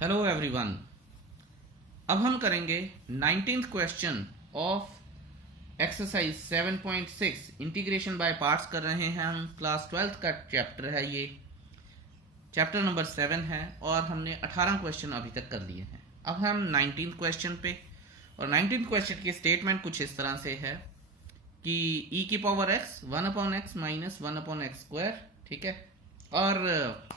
Hello everyone. अब हम करेंगे 19th question of exercise 7.6 integration by parts कर रहे हैं। हम क्लास 12th का चैप्टर है, ये चैप्टर नंबर 7 है और हमने 18 क्वेश्चन अभी तक कर लिए हैं। अब हम 19th क्वेश्चन पे, और 19th क्वेश्चन की स्टेटमेंट कुछ इस तरह से है कि e की power x 1/x minus 1/x square, ठीक है। और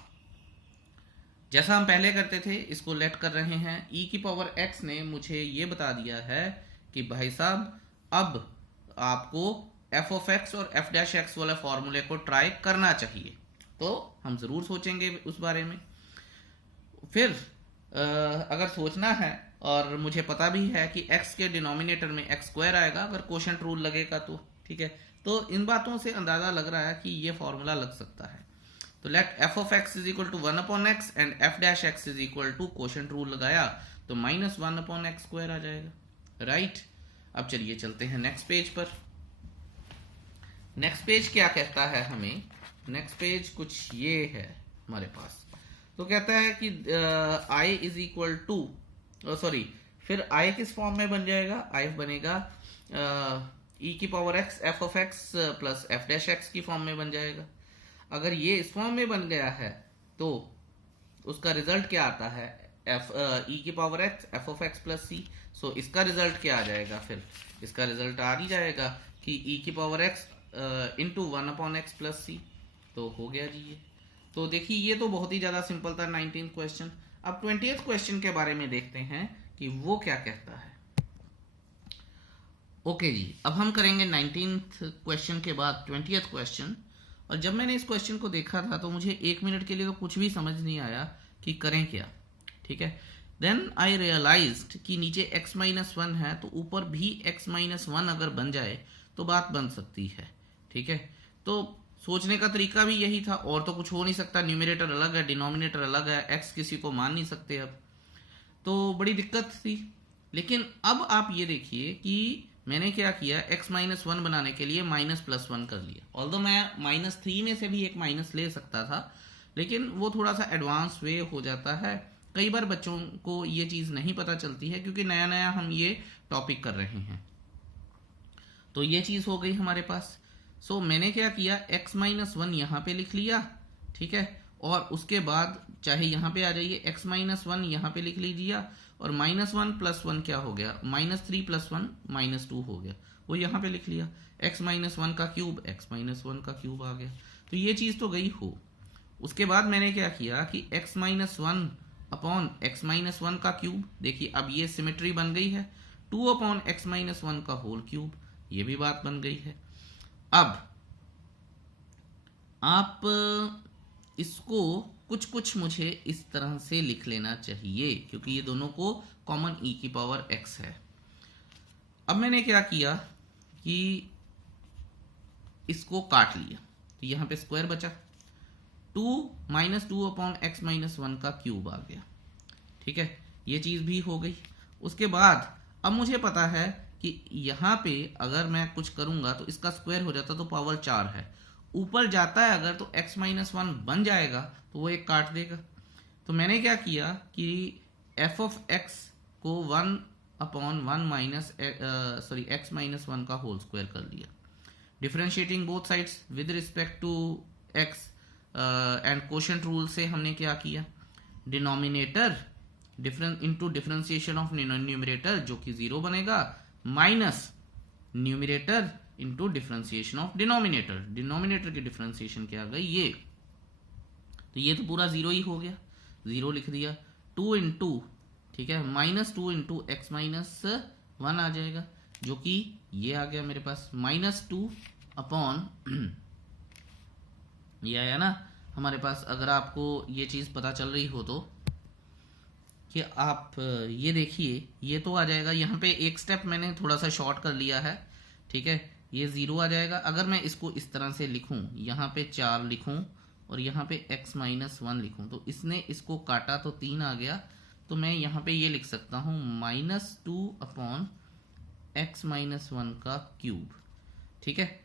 जैसा हम पहले करते थे इसको लेट कर रहे हैं। e की पावर x ने मुझे ये बता दिया है कि भाई साहब अब आपको f ऑफ x और f डैश x वाले फॉर्मूले को ट्राई करना चाहिए। तो हम ज़रूर सोचेंगे उस बारे में। फिर अगर सोचना है, और मुझे पता भी है कि x के डिनोमिनेटर में x स्क्वायर आएगा अगर कोशेंट रूल लगेगा तो, ठीक है। तो इन बातों से अंदाज़ा लग रहा है कि ये फॉर्मूला लग सकता है। तो let f of x is equal to 1/x and f dash x is equal to quotient rule लगाया तो माइनस 1/x स्क्वायर आ जाएगा, राइट। अब चलिए चलते हैं नेक्स्ट पेज पर। नेक्स्ट पेज क्या कहता है हमें? नेक्स्ट पेज कुछ ये है हमारे पास। तो कहता है कि i is equal to, sorry, फिर i किस फॉर्म में बन जाएगा? i बनेगा e की power x f of x plus f dash x की फॉर्म में बन जाएगा। अगर ये इस फॉर्म में बन गया है तो उसका रिजल्ट क्या आता है? e की power x f of x plus c। सो इसका रिजल्ट क्या आ जाएगा? फिर इसका रिजल्ट आ ही जाएगा कि e की power x into 1/x plus c। तो हो गया जी ये। तो देखिए ये तो बहुत ही ज़्यादा सिंपल था 19th क्वेश्चन। अब 20th क्वेश्चन के बारे में देखते हैं कि वो क्या कहता है। ओके जी, अब हम करेंगे 19th क्वेश्चन के बाद 20th क्वेश्चन। और जब मैंने इस क्वेश्चन को देखा था तो मुझे 1 मिनट के लिए तो कुछ भी समझ नहीं आया कि करें क्या, ठीक है। देन आई रियलाइज्ड कि नीचे x-1 है तो ऊपर भी x-1 अगर बन जाए तो बात बन सकती है, ठीक है। तो सोचने का तरीका भी यही था, और तो कुछ हो नहीं सकता। न्यूमरेटर अलग है, डिनोमिनेटर अलग है, x किसी को मान नहीं सकते। अब तो बड़ी दिक्कत थी। लेकिन अब आप ये देखिए कि मैंने क्या किया, x-1 बनाने के लिए -+1 कर लिया। ऑल्दो मैं -3 में से भी एक माइनस ले सकता था, लेकिन वो थोड़ा सा एडवांस वे हो जाता है। कई बार बच्चों को ये चीज़ नहीं पता चलती है क्योंकि नया नया हम ये टॉपिक कर रहे हैं। तो ये चीज़ हो गई हमारे पास। सो मैंने क्या किया, x-1 यहाँ पे लिख लिया, ठीक है। और उसके बाद चाहे यहाँ पे आ जाइए, x-1 यहाँ पे लिख लीजिए, और -1 + 1 क्या हो गया, -3 + 1 -2 हो गया, वो यहाँ पे लिख लिया। x-1 का क्यूब, x-1 का क्यूब आ गया। तो ये चीज़ तो गई हो। उसके बाद मैंने क्या किया कि x-1 अपॉन x-1 का क्यूब, देखिए अब ये सिमेट्री बन गई है। 2/x-1 का होल क्यूब, ये भी बात बन गई है। अब आप इसको कुछ कुछ मुझे इस तरह से लिख लेना चाहिए क्योंकि ये दोनों को कॉमन e की पावर x है। अब मैंने क्या किया कि इसको काट लिया, तो यहाँ पे स्क्वायर बचा। 2 - 2/x-1 का क्यूब आ गया, ठीक है। ये चीज़ भी हो गई। उसके बाद अब मुझे पता है कि यहाँ पे अगर मैं कुछ करूँगा तो इसका स्क्वायर हो जाता तो पावर 4 है। ऊपर जाता है अगर तो x-1 बन जाएगा तो वो एक काट देगा। तो मैंने क्या किया कि f ऑफ x को 1/1 माइनस x-1 का होल स्क्वायर कर लिया। Differentiating both sides with respect to x and quotient rule से हमने क्या किया, denominator into differentiation of numerator जो कि 0 बनेगा, minus numerator into differentiation of denominator. Denominator की डिफ्रेंसिएशन क्या आ गई, ये। तो ये तो पूरा 0 ही हो गया, 0 लिख दिया। 2 इंटू, ठीक है, -2 इंटू x-1 आ जाएगा जो कि ये आ गया मेरे पास, -2 अपॉन ये आया ना हमारे पास। अगर आपको ये चीज़ पता चल रही हो तो कि आप ये देखिए, ये तो आ जाएगा। यहाँ पे एक स्टेप मैंने थोड़ा सा शॉर्ट कर लिया है, ठीक है। ये 0 आ जाएगा। अगर मैं इसको इस तरह से लिखूं, यहाँ पे 4 लिखूं और यहाँ पे x-1 लिखूं, तो इसने इसको काटा तो 3 आ गया। तो मैं यहाँ पे ये लिख सकता हूँ -2/x-1 का क्यूब, ठीक है,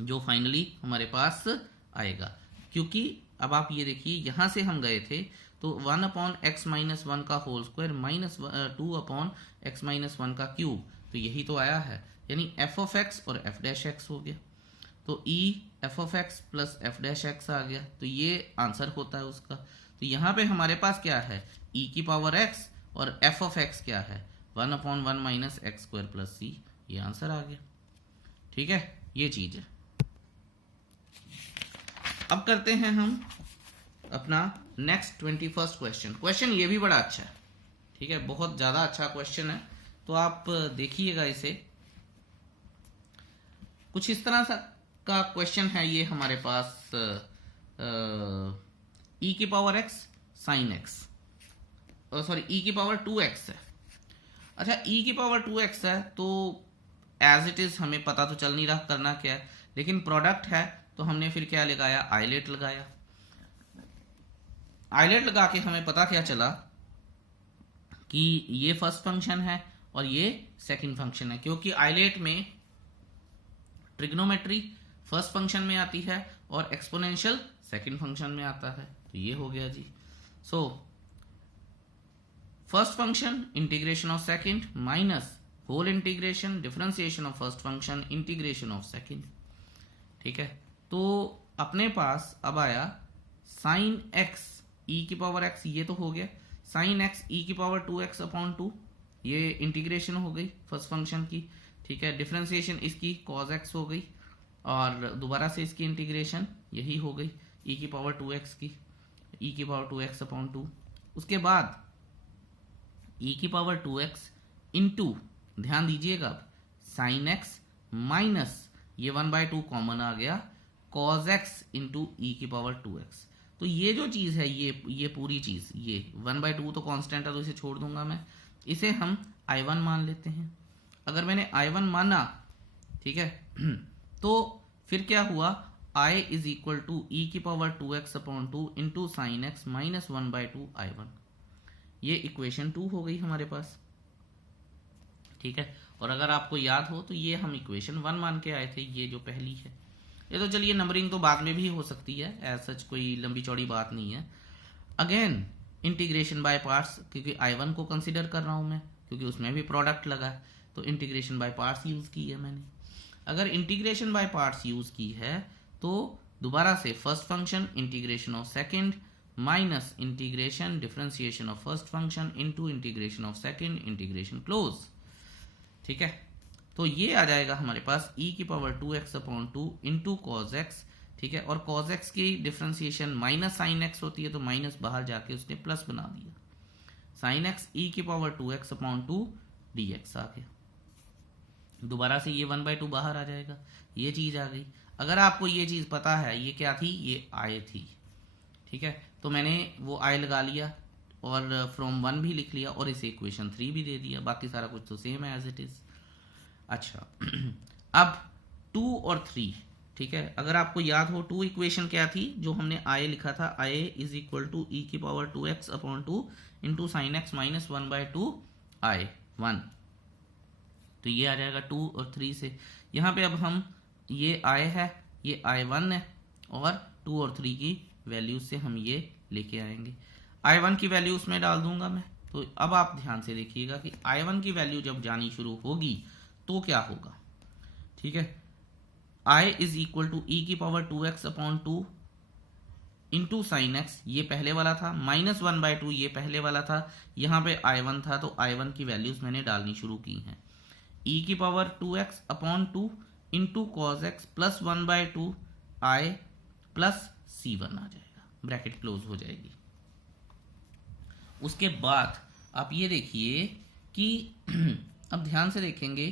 जो फाइनली हमारे पास आएगा। क्योंकि अब आप ये देखिए यहाँ से हम गए थे तो 1/x-1 का होल स्क्वायर माइनस 2/x-1 का क्यूब, तो यही तो आया है, यानी f(x) और f' हो गया। तो e f(x) प्लस f' आ गया, तो ये आंसर होता है उसका। तो यहाँ पे हमारे पास क्या है, e की पावर x और f(x) क्या है, 1/1 minus x square plus c, ये आंसर आ गया। ठीक है, ये चीज है। अब करते हैं हम अपना नेक्स्ट 21st क्वेश्चन। क्वेश्चन ये भी बड़ा अच्छा है, ठीक है, बहुत ज़्यादा अच्छा क्वेश्चन है, तो आप देखिएगा इसे। कुछ इस तरह सा का क्वेश्चन है ये हमारे पास, e की power x sine x, sorry e की पावर 2x है। अच्छा, e की पावर 2x है तो एज इट इज हमें पता तो चल नहीं रहा करना क्या है, लेकिन प्रोडक्ट है तो हमने फिर क्या लगाया, आइलेट लगाया। आइलेट लगा के हमें पता क्या चला कि ये फर्स्ट फंक्शन है और ये सेकंड फंक्शन है, क्योंकि आइलेट में ट्रिग्नोमेट्री फर्स्ट फंक्शन में आती है और एक्सपोनेंशियल सेकंड फंक्शन में आता है। तो ये हो गया जी। So first function integration of second minus whole integration differentiation of first function integration of second. ठीक है, तो अपने पास अब आया साइन एक्स ई की पावर एक्स, ये तो हो गया, साइन एक्स ई की पावर 2x/2, ये इंटीग्रेशन हो गई फर्स्ट फंक्शन की। ठीक है, डिफरेंशिएशन इसकी cos x हो गई और दोबारा से इसकी इंटीग्रेशन यही हो गई e की पावर 2x की, e की पावर 2x/2। उसके बाद e की पावर 2x इंटू, ध्यान दीजिएगा, अब साइन x माइनस ये 1/2 कॉमन आ गया, cos x इंटू ई की पावर 2x। तो ये जो चीज है, ये पूरी चीज, ये 1/2 तो कांस्टेंट है तो इसे छोड़ दूंगा मैं, इसे हम I1 मान लेते हैं। अगर मैंने I1 माना, ठीक है, तो फिर क्या हुआ, I is equal to e की power 2x/2 into sine x minus 1/2 I1। ये इक्वेशन 2 हो गई हमारे पास। ठीक है, और अगर आपको याद हो तो ये हम इक्वेशन 1 मान के आए थे, ये जो पहली है। ये तो चलिए नंबरिंग तो बाद में भी हो सकती है, एज सच कोई लंबी चौड़ी बात नहीं है। अगेन इंटीग्रेशन बाय पार्ट्स, क्योंकि I1 को कंसीडर कर रहा हूं मैं, क्योंकि उसमें भी प्रोडक्ट लगा है, तो इंटीग्रेशन बाय पार्ट्स यूज की है मैंने। अगर इंटीग्रेशन बाय पार्ट्स यूज की है तो दोबारा से first function integration of second minus integration differentiation of first function into integration of second integration close. ठीक है, तो ये आ जाएगा हमारे पास e की power 2x/2 into cos x. ठीक है, और कॉज एक्स की डिफरेंशिएशन माइनस साइन एक्स होती है, तो माइनस बाहर जाके उसने प्लस बना दिया, साइन एक्स e की पावर 2x/2 dx आ गया। दोबारा से ये 1/2 बाहर आ जाएगा, ये चीज आ गई। अगर आपको ये चीज पता है, ये क्या थी, ये I थी। ठीक है, तो मैंने वो I लगा लिया और फ्रॉम 1 भी लिख लिया और इसे इक्वेशन 3 भी दे दिया, बाकी सारा कुछ तो सेम है एज इट इज। अच्छा, अब 2 और 3, ठीक है, अगर आपको याद हो 2 इक्वेशन क्या थी जो हमने I लिखा था, I is equal to e की power 2x/2 into sine x minus 1/2 I1। तो ये आ जाएगा 2 और 3 से। यहाँ पे अब हम, ये I है, ये I1 है, और 2 और 3 की वैल्यूज से हम ये लेके आएंगे। I1 की वैल्यू उसमें डाल दूंगा मैं। तो अब आप ध्यान से देखिएगा कि I1 की वैल्यू जब जानी शुरू होगी तो क्या होगा। ठीक है, I is equal to e की power 2x/2 into sine x, ये पहले वाला था, माइनस 1/2 ये पहले वाला था, यहाँ पे I1 था, तो I1 की वैल्यूज मैंने डालनी शुरू की हैं। ई की power 2x/2 into cos x plus 1/2 I plus C1 आ जाएगा, ब्रैकेट क्लोज हो जाएगी। उसके बाद आप ये देखिए कि अब ध्यान से देखेंगे,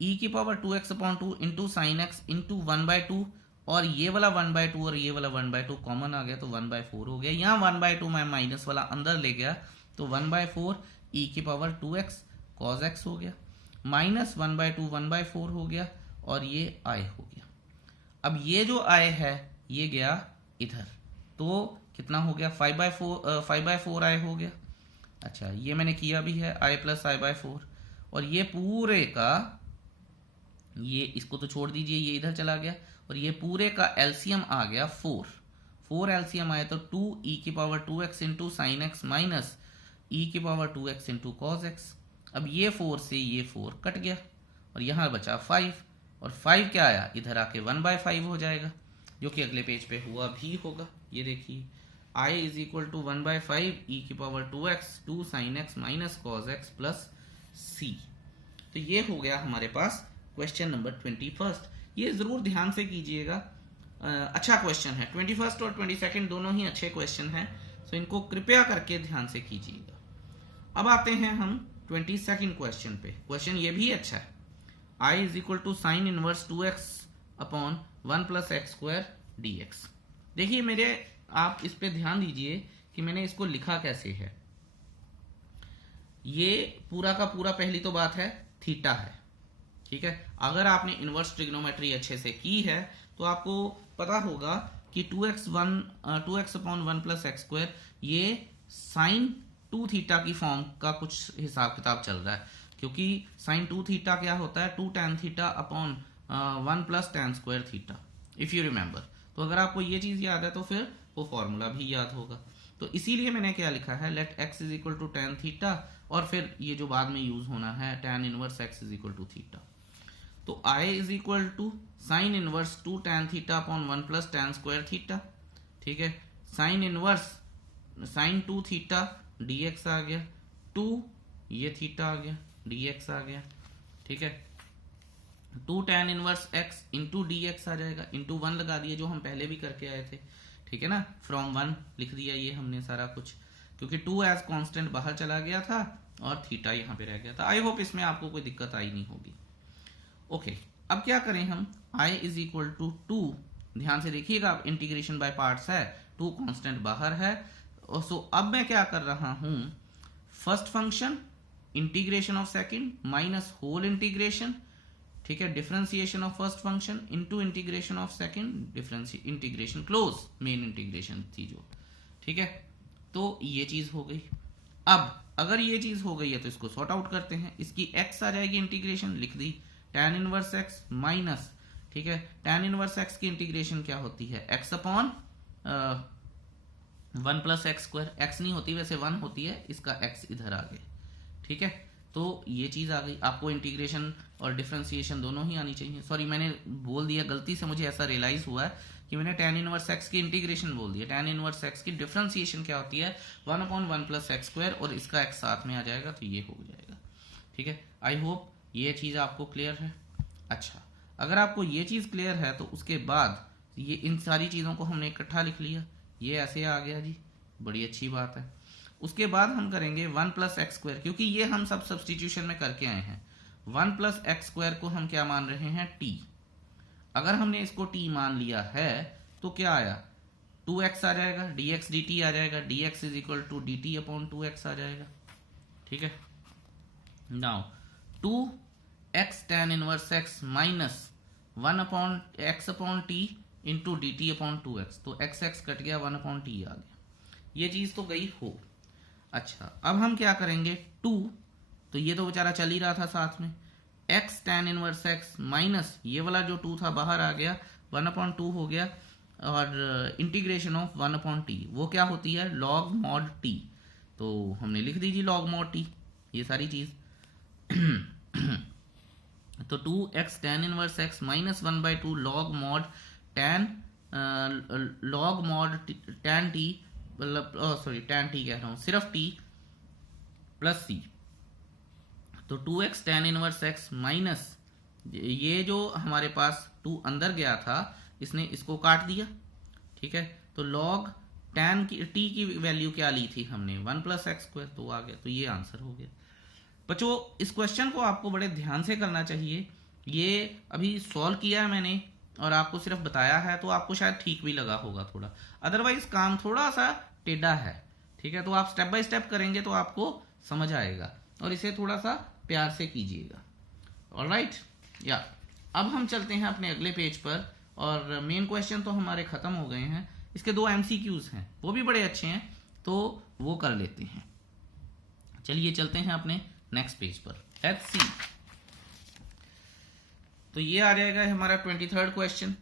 e की power 2x/2 into sine x into 1/2, और ये वाला 1/2 और ये वाला 1/2 कॉमन आ गया, तो 1/4 हो गया। यहाँ 1/2 मैं माइनस वाला अंदर ले गया, तो 1/4 e की पावर 2x cos x हो गया, माइनस 1/2 1/4 हो गया, और ये I हो गया। अब ये जो I है ये गया इधर, तो कितना हो गया, 5/4 I हो गया। अच्छा, ये मैंने किया भी है, I प्लस I/4, और ये पूरे का, ये इसको तो छोड़ दीजिए, ये इधर चला गया, और ये पूरे का एलसीएम आ गया 4 4 एलसीएम आया तो 2e⁻²x into sine x minus e⁻²x into cos x. अब ये 4 से ये 4 कट गया और यहाँ बचा 5, और 5 क्या आया, इधर आके 1/5 हो जाएगा, जो कि अगले पेज पे हुआ भी होगा। ये देखिए I is equal to 1/5 e⁻²x 2 sin x minus cos x plus c। तो ये हो गया हमारे पास क्वेश्चन नंबर 21। ये जरूर ध्यान से कीजिएगा, अच्छा क्वेश्चन है। 21 और 22 दोनों ही अच्छे क्वेश्चन हैं, तो इनको कृपया करके ध्यान से कीजिएगा। अब आते हैं हम 22 क्वेश्चन पे। क्वेश्चन ये भी अच्छा है। I is equal to sine inverse 2x upon 1 plus x square dx। देखिए मेरे, आप इस पे ध्यान दीजिए कि मैंने इसको लिखा कैसे है। ये पूरा का पूरा पहली तो बात है थीटा है, ठीक है। अगर आपने इनवर्स ट्रिग्नोमेट्री अच्छे से की है तो आपको पता होगा कि 2x upon 1 plus x square ये साइन 2 थीटा की फॉर्म का कुछ हिसाब किताब चल रहा है, क्योंकि साइन 2 थीटा क्या होता है 2 tan theta upon 1 plus tan square theta, if you remember. तो अगर आपको ये चीज याद है तो फिर वो फॉर्मूला भी याद होगा। तो इसीलिए मैंने क्या लिखा है, let x is equal to tan theta, और फिर ये जो बाद में यूज होना है tan inverse x is equal to theta. तो I is equal to sine inverse 2 tan theta upon 1 plus tan square theta, ठीक है। Sine inverse sine 2 theta dx आ गया, 2 ये थीटा आ गया dx आ गया, ठीक है। 2 tan inverse x into dx आ जाएगा, इंटू 1 लगा दिए जो हम पहले भी करके आए थे, ठीक है ना। फ्रॉम 1 लिख दिया ये हमने सारा कुछ, क्योंकि 2 एज कांस्टेंट बाहर चला गया था और थीटा यहाँ पे रह गया था। आई होप इसमें आपको कोई दिक्कत आई नहीं होगी। ओके, अब क्या करें हम, I इज इक्वल टू 2, ध्यान से देखिएगा इंटीग्रेशन बाय पार्ट्स है, 2 कांस्टेंट बाहर है। सो अब मैं क्या कर रहा हूं, first function integration of second minus whole integration, ठीक है, differentiation of first function into integration of second integration close, main integration थी जो, ठीक है। तो ये चीज हो गई। अब अगर ये चीज हो गई है तो इसको सॉर्ट आउट करते हैं। इसकी x आ जाएगी इंटीग्रेशन, लिख दी tan इनवर्स x माइनस, ठीक है, tan इनवर्स x की इंटीग्रेशन क्या होती है, x upon 1 plus x square, x नहीं होती वैसे 1 होती है, इसका x इधर आ गया, ठीक है। तो ये चीज आ गई। आपको इंटीग्रेशन और डिफरेंशिएशन दोनों ही आनी चाहिए। सॉरी मैंने बोल दिया गलती से, मुझे ऐसा रियलाइज हुआ है कि मैंने tan इनवर्स x की इंटीग्रेशन बोल दिया। tan इनवर्स x की डिफरेंशिएशन क्या होती है, 1 अपॉन 1 प्लस एक्स स्क्वायर, और इसका x साथ में आ जाएगा तो ये हो जाएगा, ठीक है। आई होप ये चीज आपको क्लियर है। अच्छा, अगर आपको ये चीज क्लियर है तो उसके बाद ये इन सारी चीजों को हमने इकट्ठा लिख लिया, ये ऐसे आ गया जी, बड़ी अच्छी बात है। उसके बाद हम करेंगे 1 प्लस एक्स स्क्वायर, क्योंकि ये हम सब सब्सटीट्यूशन में करके आए हैं। 1 प्लस एक्स स्क्वायर को हम क्या मान रहे हैं, t। अगर हमने इसको t मान लिया है तो क्या आया, 2x आ जाएगा, dx dt आ जाएगा, dx is equal to dt upon 2x आ जाएगा, ठीक है। Now 2x tan inverse x minus 1 upon x upon t into dt upon 2x, तो x कट गया, 1 अपॉन t आ गया, ये चीज तो गई हो। अच्छा, अब हम क्या करेंगे, 2, तो ये तो बेचारा चल ही रहा था साथ में, x tan inverse x minus ये वाला जो 2 था बाहर आ गया, 1 अपॉन 2 हो गया, और इंटीग्रेशन ऑफ 1 अपॉन t, वो क्या होती है, log mod t, तो हमने लिख दीजिए log mod t ये सारी चीज। तो 2x tan inverse x minus 1/2 log mod tan tan t, मतलब सॉरी tan t कह रहा हूं, सिर्फ t प्लस c। तो 2x tan inverse x minus ये जो हमारे पास 2 अंदर गया था, इसने इसको काट दिया, ठीक है। तो log tan की t की वैल्यू क्या ली थी हमने, 1 प्लस एक्स स्क्वायर, तो आ गया, तो ये आंसर हो गया। बच्चों इस क्वेश्चन को आपको बड़े ध्यान से करना चाहिए। ये अभी सॉल्व किया है मैंने और आपको सिर्फ बताया है, तो आपको शायद ठीक भी लगा होगा थोड़ा, अदरवाइज काम थोड़ा सा टेढ़ा है, ठीक है। तो आप स्टेप बाय स्टेप करेंगे तो आपको समझ आएगा, और इसे थोड़ा सा प्यार से कीजिएगा। ऑलराइट, या अब हम चलते हैं अपने अगले पेज पर, और मेन क्वेश्चन तो हमारे खत्म हो गए हैं। इसके 2 MCQs हैं, वो भी बड़े अच्छे हैं, तो वो कर लेते हैं। चलिए चलते हैं अपने नेक्स्ट पेज पर, लेट्स सी। तो ये आ जाएगा हमारा 23rd क्वेश्चन,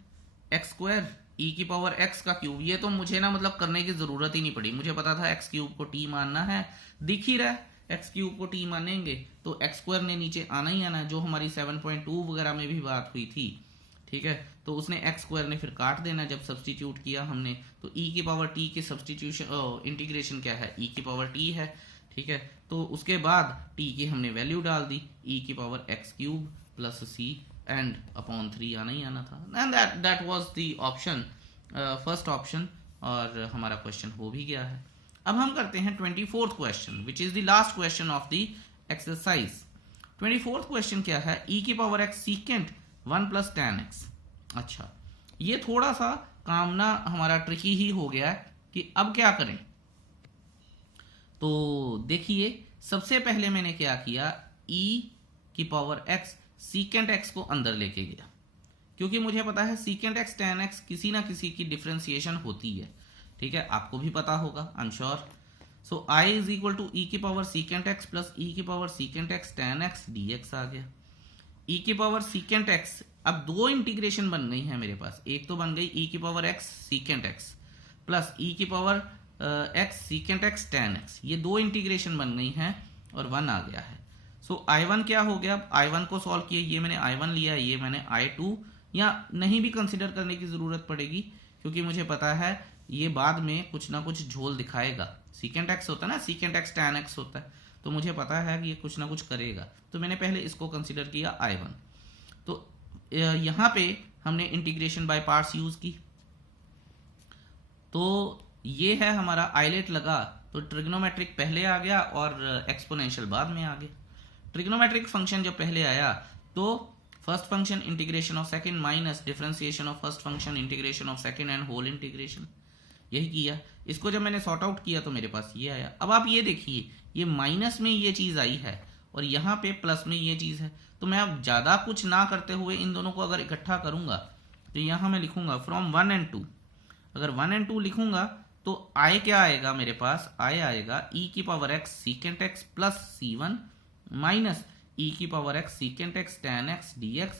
x² ई की पावर एक्स का क्यूब, ये तो मुझे ना मतलब करने की जरूरत ही नहीं पड़ी, मुझे पता था एक्स क्यूब को टी मानना है, दिख ही रहा है एक्स क्यूब को टी मानेंगे तो एक्स स्क्वायर ने नीचे आना ही आना, जो हमारी 7.2 वगैरह में भी बात हुई थी, ठीक है। तो उसने एक्स स्क्वायर ने फिर काट देना जब सब्सटीट्यूट किया हमने, तो ई की पावर टी के सब्सटीट्यूशन इंटीग्रेशन क्या है, ई की पावर टी है, ठीक है। तो उसके बाद टी की हमने वैल्यू डाल दी, ई की power x cube plus c and upon 3 आना ही आना था, and that was the option, first option, और हमारा क्वेश्चन हो भी गया है। अब हम करते हैं 24th question which is the last question of the exercise. 24th question क्या है, ई की power x secant 1 plus tan x। अच्छा, ये थोड़ा सा काम ना हमारा ट्रिकी ही हो गया है कि अब क्या करें। तो देखिए, सबसे पहले मैंने क्या किया, e की पावर x सीकेंट x को अंदर लेके गया, क्योंकि मुझे पता है सीकेंट x tan x किसी ना किसी की डिफरेंशिएशन होती है, ठीक है, आपको भी पता होगा I am sure. So i is equal to e की power secant x plus e की power secant x tan x dx आ गया। ई की पावर सीकेंट x, अब दो इंटीग्रेशन बन गई है मेरे पास, एक तो बन गई ई की power x secant x plus e की power x secant x tan x, ये दो इंटीग्रेशन बन गई हैं और 1 आ गया है। सो I1 क्या हो गया, I1 को सॉल्व किया, ये मैंने I1 लिया, ये मैंने I2, या नहीं भी कंसिडर करने की जरूरत पड़ेगी क्योंकि मुझे पता है ये बाद में कुछ ना कुछ झोल दिखाएगा, सीकेंट x होता है ना, सीकेंट x tan x होता है, तो मुझे पता है कि ये कुछ ना कुछ करेगा, तो मैंने पहले इसको कंसिडर किया I1। तो यहाँ पे हमने इंटीग्रेशन बाय पार्ट्स यूज की, तो ये है हमारा आइलेट लगा, तो ट्रिग्नोमेट्रिक पहले आ गया और एक्सपोनेंशियल बाद में आ गया। ट्रिग्नोमेट्रिक फंक्शन जब पहले आया तो first function integration of second minus differentiation of first function integration of second and whole integration, यही किया। इसको जब मैंने सॉर्ट आउट किया तो मेरे पास ये आया। अब आप ये देखिए, ये माइनस में ये चीज आई है और यहाँ पे प्लस में ये चीज है, तो मैं अब ज्यादा कुछ ना करते हुए इन दोनों को अगर इकट्ठा करूंगा तो यहाँ मैं लिखूंगा फ्रॉम 1 and 2। अगर 1 and 2 लिखूंगा तो आई क्या आएगा मेरे पास, आई आएगा ई की power x secant x plus C1 minus e की power x secant x tan x dx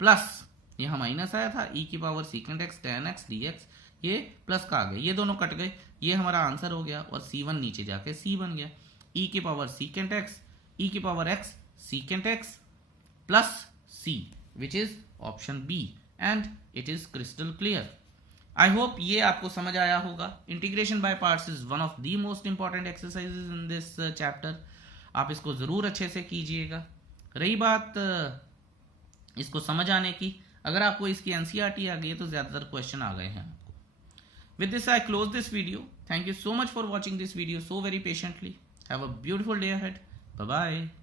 plus, यहाँ माइनस आया था, ई की power secant x tan x dx, ये प्लस का आ गया, ये दोनों कट गए, ये हमारा आंसर हो गया और C1 नीचे जाके C बन गया, ई की पावर सीकेंट एक्स, ई की power x secant x plus C, which is option B, and it is crystal clear. I hope ये आपको समझ आया होगा। Integration by parts is one of the most important exercises in this chapter, आप इसको जरूर अच्छे से कीजिएगा। रही बात इसको समझ आने की, अगर आपको इसकी एनसीईआरटी आ गई है तो ज्यादातर क्वेश्चन आ गए हैं आपको। With this, I close this video. Thank you so much for watching this video so very patiently. Have a beautiful day ahead. Bye-bye.